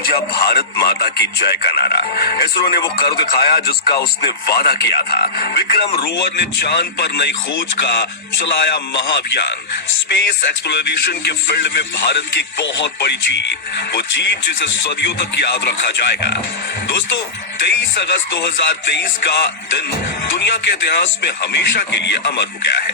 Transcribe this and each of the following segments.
गूंजा भारत माता की जय का नारा। इसरो ने वो कर दिखाया जिसका उसने वादा किया था। विक्रम रोवर ने चांद पर नई खोज का चलाया महाअभियान। स्पेस एक्सप्लोरेशन के फील्ड में भारत की एक बहुत बड़ी जीत, वो जीत जिसे सदियों तक याद रखा जाएगा। दोस्तों, 23 अगस्त 2023 का दिन दुनिया के इतिहास में हमेशा के लिए अमर हो गया है।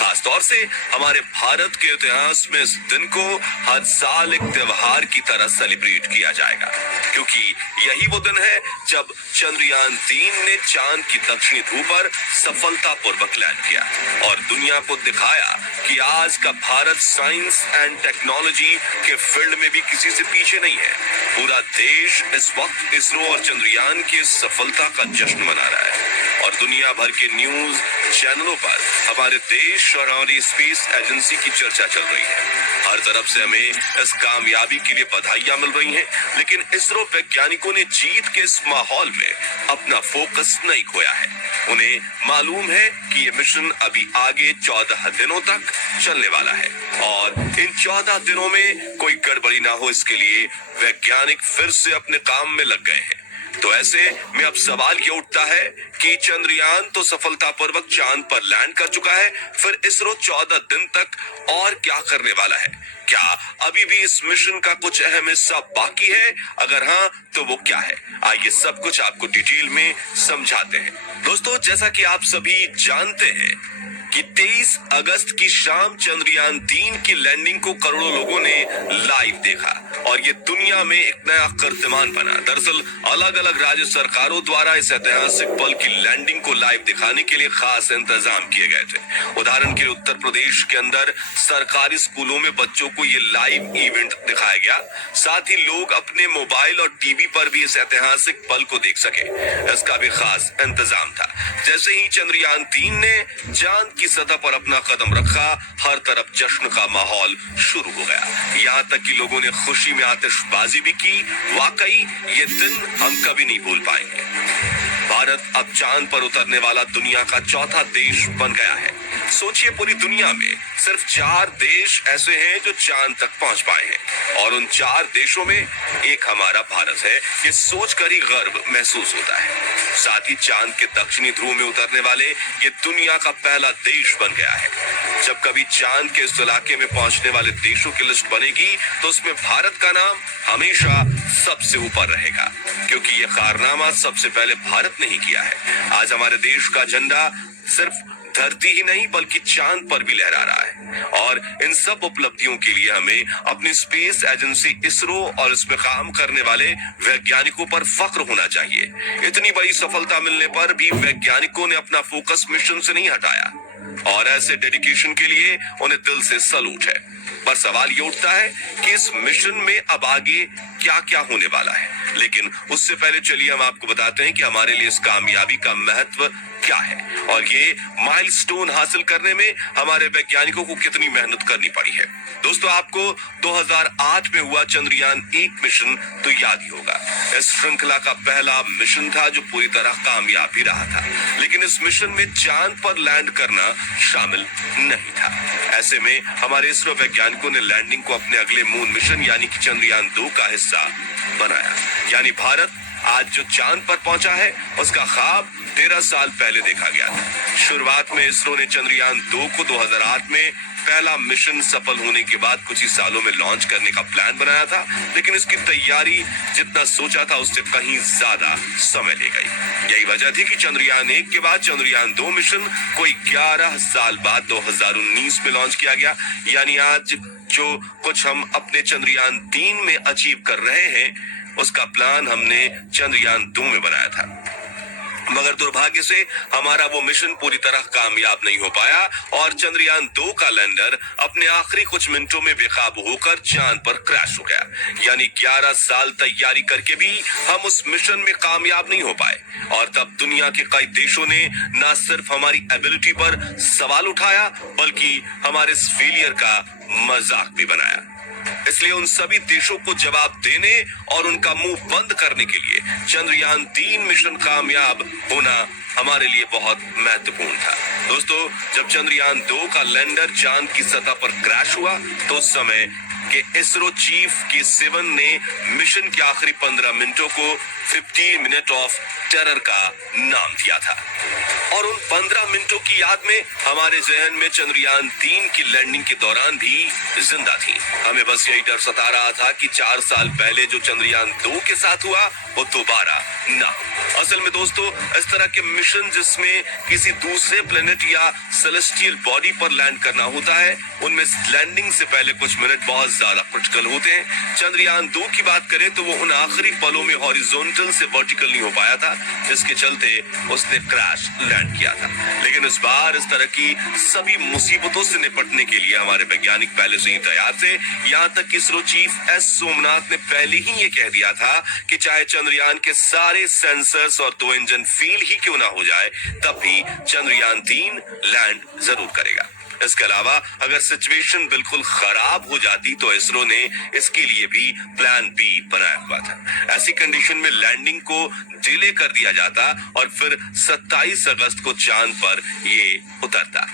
खासतौर से हमारे भारत के इतिहास में इस दिन को हर साल एक त्योहार की तरह सेलिब्रेट किया जाएगा, क्योंकि यही वो दिन है जब चंद्रयान 3 ने चांद की दक्षिणी ध्रुव पर सफलतापूर्वक लैंड किया और दुनिया को दिखाया कि आज का भारत साइंस एंड टेक्नोलॉजी के फील्ड में भी किसी से पीछे नहीं है। पूरा देश इस वक्त इसरो और चंद्रयान की सफलता का जश्न मना रहा है और दुनिया भर के न्यूज चैनलों पर हमारे देश और हमारी स्पेस एजेंसी की चर्चा चल रही है। हर तरफ से हमें इस कामयाबी के लिए बधाइयां मिल रही हैं, लेकिन इसरो वैज्ञानिकों ने जीत के इस माहौल में अपना फोकस नहीं खोया है। उन्हें मालूम है कि ये मिशन अभी आगे 14 दिनों तक चलने वाला है और इन 14 दिनों में कोई गड़बड़ी ना हो, इसके लिए वैज्ञानिक फिर से अपने काम में लग गए हैं। तो ऐसे में अब सवाल ये उठता है कि चंद्रयान तो सफलतापूर्वक चांद पर लैंड कर चुका है, फिर इसरो 14 दिन तक और क्या करने वाला है? क्या अभी भी इस मिशन का कुछ अहम हिस्सा बाकी है? अगर हाँ, तो वो क्या है? आइए सब कुछ आपको डिटेल में समझाते हैं। दोस्तों, जैसा कि आप सभी जानते हैं कि 23 अगस्त की शाम चंद्रयान 3 की लैंडिंग को करोड़ों लोगों ने लाइव देखा और ये दुनिया में एक नया कीर्तिमान बना। दरअसल अलग अलग राज्य सरकारों द्वारा इस ऐतिहासिक पल की लैंडिंग को लाइव दिखाने के लिए खास इंतजाम किए गए थे। उदाहरण के लिए उत्तर प्रदेश के अंदर सरकारी स्कूलों में बच्चों को ये लाइव इवेंट दिखाया गया, साथ ही लोग अपने मोबाइल और टीवी पर भी इस ऐतिहासिक पल को देख सके, इसका भी खास इंतजाम था। जैसे ही चंद्रयान 3 ने चांद की सतह पर अपना कदम रखा, हर तरफ जश्न का माहौल शुरू हो गया। यहाँ तक कि लोगों ने खुशी में आतिशबाजी भी की। वाकई ये दिन हम कभी नहीं भूल पाएंगे। भारत अब चांद पर उतरने वाला दुनिया का चौथा देश बन गया है। सोचिए, पूरी दुनिया में सिर्फ 4 देश ऐसे हैं जो चांद तक पहुंच पाए हैं और उन 4 देशों में एक हमारा भारत है। ये सोचकर ही गर्व महसूस होता है। साथ ही चांद के दक्षिणी ध्रुव में उतरने वाले ये दुनिया का पहला देश बन गया है। जब कभी चांद के इस इलाके में पहुंचने वाले देशों की लिस्ट बनेगी तो उसमें भारत का नाम हमेशा सबसे ऊपर रहेगा, क्योंकि ये कारनामा सबसे पहले भारत ने ही किया है। आज हमारे देश का झंडा सिर्फ धरती ही नहीं बल्कि चांद पर भी लहरा रहा है और इन सब उपलब्धियों के लिए हमें अपनी स्पेस एजेंसी इसरो और इसमें काम करने वाले वैज्ञानिकों पर फख्र होना चाहिए। इतनी बड़ी सफलता मिलने पर भी वैज्ञानिकों ने अपना फोकस मिशन से नहीं हटाया और ऐसे डेडिकेशन के लिए उन्हें दिल से सैल्यूट है। पर सवाल ये उठता है कि इस मिशन में अब आगे क्या क्या होने वाला है, लेकिन उससे पहले चलिए हम आपको बताते हैं कि हमारे लिए इस कामयाबी का महत्व क्या है और ये माइलस्टोन हासिल करने में हमारे वैज्ञानिकों को कितनी मेहनत करनी पड़ी है। दोस्तों, आपको 2008 में हुआ चंद्रयान 1 मिशन तो याद ही होगा। इस श्रृंखला का पहला मिशन था जो पूरी तरह कामयाब भी रहा था, लेकिन इस मिशन में चांद पर लैंड करना शामिल नहीं था। ऐसे में हमारे इसरो वैज्ञानिकों ने लैंडिंग को अपने अगले मून मिशन यानी कि चंद्रयान 2 का हिस्सा बनाया। यानी भारत आज जो चांद पर पहुंचा है उसका ख्वाब 13 साल पहले देखा गया था। शुरुआत में इसरो ने चंद्रयान 2 को 2008 में पहला मिशन सफल होने के बाद कुछ ही सालों में लॉन्च करने का प्लान बनाया था, लेकिन इसकी तैयारी जितना सोचा था उससे कहीं ज्यादा समय ले गई। यही वजह थी कि चंद्रयान 1 के बाद चंद्रयान 2 मिशन कोई 11 साल बाद 2019 में लॉन्च किया गया। यानी आज जो कुछ हम अपने चंद्रयान 3 में अचीव कर रहे हैं उसका प्लान हमने चंद्रयान 2 में बनाया था, मगर दुर्भाग्य से हमारा वो मिशन पूरी तरह कामयाब नहीं हो पाया और चंद्रयान 2 का लैंडर अपने आखिरी कुछ मिनटों में बेकाबू होकर चांद पर क्रैश हो गया। यानी 11 साल तैयारी करके भी हम उस मिशन में कामयाब नहीं हो पाए और तब दुनिया के कई देशों ने न सिर्फ हमारी एबिलिटी पर सवाल उठाया बल्कि हमारे इस फेलियर का मजाक भी बनाया। इसलिए उन सभी देशों को जवाब देने और उनका मुंह बंद करने के लिए चंद्रयान 3 मिशन कामयाब होना हमारे लिए बहुत महत्वपूर्ण था। दोस्तों, जब चंद्रयान 2 का लैंडर चांद की सतह पर क्रैश हुआ तो उस समय कि इसरो चीफ के सिवन ने मिशन के आखिरी 15 मिनटों को 15 मिनट ऑफ टेरर का नाम दिया था। और उन 15 मिनटों की याद में हमारे जहन में चंद्रयान 3 की लैंडिंग के दौरान भी जिंदा थी। हमें बस यही डर सता रहा था कि 4 साल पहले जो चंद्रयान 2 के साथ हुआ वो दोबारा ना हो। असल में दोस्तों, इस तरह के मिशन जिसमें किसी दूसरे प्लेनेट या सेलेस्टियल बॉडी पर लैंड करना होता है, उनमें लैंडिंग से पहले कुछ मिनट बहुत ज्यादा क्रिटिकल होते हैं। चंद्रयान 2 की बात करें तो वो उन आखिरी पलों में हॉरिजॉन्टल से वर्टिकल नहीं हो पाया था, जिसके चलते उसने क्रैश लैंड किया था। लेकिन इस बार इस तरह की सभी मुसीबतों से निपटने के लिए हमारे वैज्ञानिक पहले से ही तैयार थे। यहाँ तक कि इसरो चीफ एस सोमनाथ ने पहले ही ये कह दिया था कि चाहे चंद्रयान के सारे सेंसर्स और 2 इंजन फेल ही क्यों ना हो जाए, तब भी चंद्रयान 3 लैंड जरूर करेगा। इसके अलावा अगर सिचुएशन बिल्कुल खराब हो जाती तो इसरो ने इसके लिए भी प्लान बी बनाया हुआ था। ऐसी कंडीशन में लैंडिंग को डिले कर दिया जाता और फिर 27 अगस्त को चांद पर ये उतरता।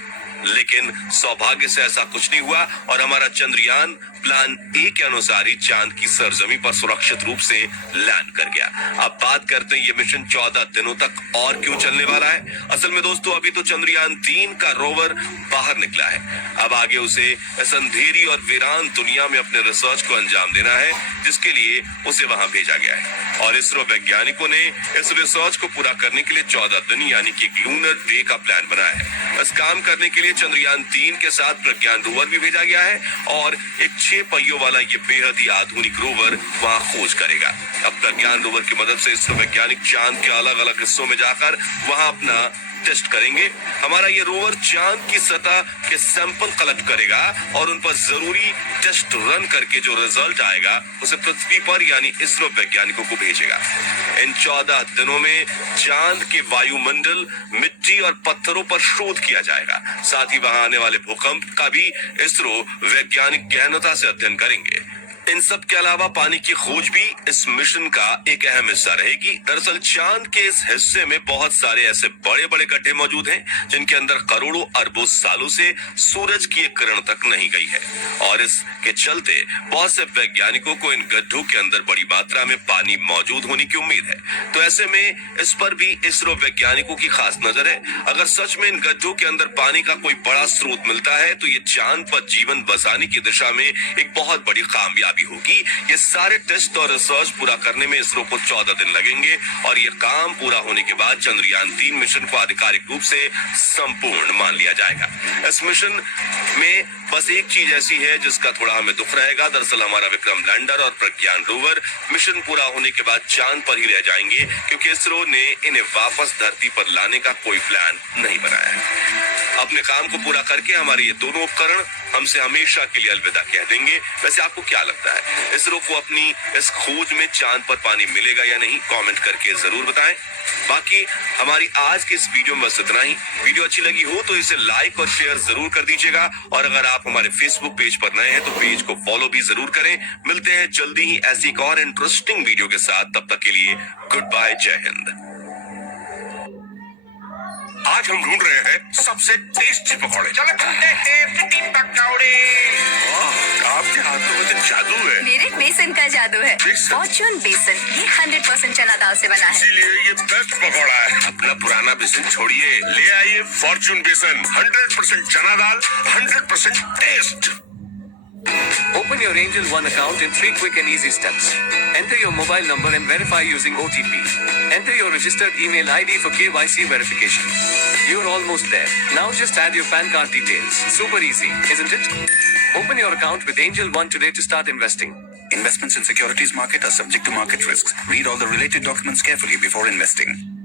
लेकिन सौभाग्य से ऐसा कुछ नहीं हुआ और हमारा चंद्रयान प्लान ए के अनुसार ही चांद की सरजमी पर सुरक्षित रूप से लैंड कर गया। अब बात करते हैं ये मिशन 14 दिनों तक और क्यों चलने वाला है। असल में दोस्तों, अभी तो चंद्रयान 3 का रोवर बाहर निकला है। अब आगे उसे इस अंधेरी और वीरान दुनिया में अपने रिसर्च को अंजाम देना है, जिसके लिए उसे वहां भेजा गया है। और इसरो वैज्ञानिकों ने इस रिसर्च को पूरा करने के लिए 14 दिन यानी कि लूनर डे का प्लान बनाया है। इस काम करने के लिए चंद्रयान 3 के साथ प्रज्ञान रोवर भी भेजा गया है और एक 6 पहियों वाला ये बेहद ही आधुनिक रोवर वहां खोज करेगा। अब प्रज्ञान रोवर की मदद से इसरो वैज्ञानिक चांद के अलग अलग हिस्सों में जाकर वहां अपना टेस्ट करेंगे। हमारा ये रोवर चांद की सतह के सैंपल कलेक्ट करेगा और उन पर जरूरी टेस्ट रन करके जो रिजल्ट आएगा उसे पृथ्वी पर यानी इसरो वैज्ञानिकों को भेजेगा। इन 14 दिनों में चांद के वायुमंडल, मिट्टी और पत्थरों पर शोध किया जाएगा। साथ ही वहां आने वाले भूकंप का भी इसरो वैज्ञानिक गहनता से अध्ययन करेंगे। इन सब के अलावा पानी की खोज भी इस मिशन का एक अहम हिस्सा रहेगी। दरअसल चांद के इस हिस्से में बहुत सारे ऐसे बड़े बड़े गड्ढे मौजूद हैं जिनके अंदर करोड़ों अरबों सालों से सूरज की एक किरण तक नहीं गई है और इसके चलते बहुत से वैज्ञानिकों को इन गड्ढों के अंदर बड़ी मात्रा में पानी मौजूद होने की उम्मीद है। तो ऐसे में इस पर भी इसरो वैज्ञानिकों की खास नजर है। अगर सच में इन गड्ढों के अंदर पानी का कोई बड़ा स्रोत मिलता है तो ये चांद पर जीवन बसाने की दिशा में एक बहुत बड़ी कामयाबी होगी। ये सारे टेस्ट और रिसर्च पूरा करने में इसरो को 14 दिन लगेंगे और ये काम पूरा होने के बाद चंद्रयान 3 मिशन को आधिकारिक रूप से संपूर्ण मान लिया जाएगा। इस मिशन में बस एक चीज ऐसी है जिसका थोड़ा हमें दुख रहेगा। दरअसल हमारा विक्रम लैंडर और प्रज्ञान रोवर मिशन पूरा होने के बाद चांद पर ही रह जाएंगे, क्योंकि इसरो ने इन्हें वापस धरती पर लाने का कोई प्लान नहीं बनाया है। अपने काम को पूरा करके हमारे ये दोनों उपकरण हमसे हमेशा के लिए अलविदा कह देंगे। वैसे आपको क्या लगता है, इसरो को अपनी इस खोज में चांद पर पानी मिलेगा या नहीं? कमेंट करके जरूर बताएं। बाकी हमारी आज की इस वीडियो में बस इतना ही। वीडियो अच्छी लगी हो तो इसे लाइक और शेयर जरूर कर दीजिएगा और अगर आप हमारे फेसबुक पेज पर नए हैं तो पेज को फॉलो भी जरूर करें। मिलते हैं जल्दी ही ऐसी एक और इंटरेस्टिंग वीडियो के साथ। तब तक के लिए गुड बाय, जय हिंद। आज हम ढूंढ रहे हैं सबसे टेस्टी पकौड़े। चलो ढूंढते हैं टेस्टी पकौड़े। आपके हाथों में तो जादू है। मेरे बेसन का जादू है। बेसन? फॉर्चून बेसन, ये 100% चना दाल से बना है। इसीलिए ये बेस्ट पकौड़ा है। अपना पुराना बेसन छोड़िए, ले आइए फॉर्चून बेसन। 100% चना दाल, 100% test. Open your Angel One account in 3 quick and easy steps. Enter your mobile number and verify using OTP. Enter your registered email ID for KYC verification. You're almost there. Now just add your PAN card details. Super easy, isn't it? Open your account with Angel One today to start investing. Investments in securities market are subject to market risks. Read all the related documents carefully before investing.